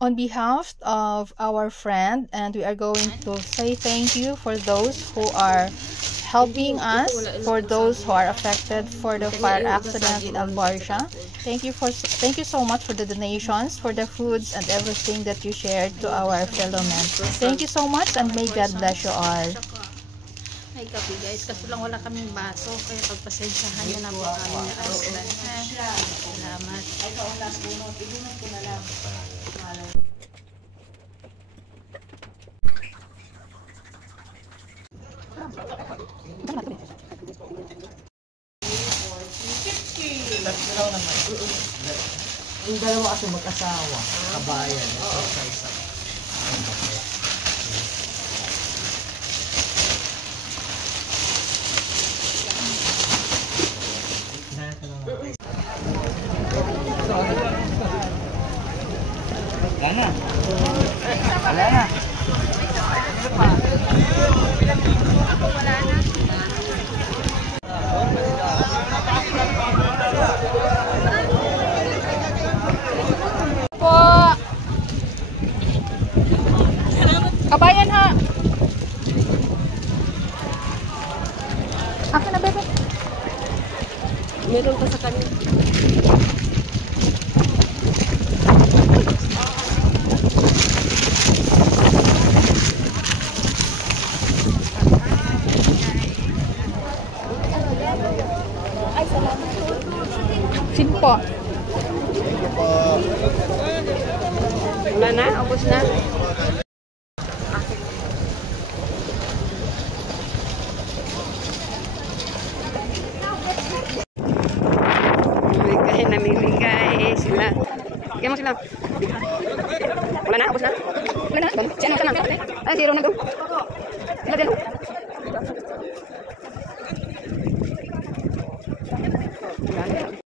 on behalf of our friend, and we are going to say thank you for those who are helping us, for those who are affected for the fire accident in Albarcia. Thank you so much for the donations, for the foods and everything that you shared to our fellow men. Thank you so much, and may God bless you all. Ay kape guys, kaso lang wala kaming baso, kaya pagpasensyahan nyo na po kami na husband. Salamat. Ay kaulas bunot, ibunot ko na lang. Yung dalawa kasi mag-asawa, kabayan, isa-isa. Wala na. Wala na. Po. Kabayan ha. Akin na bebe. Meron pa sa kanila. Sino po? Wala na? Ubus na? Namimigay sila. Kaya mo sila. Wala na? Ubus na? Wala na? Siya na? Ay, zero na to. Sila din.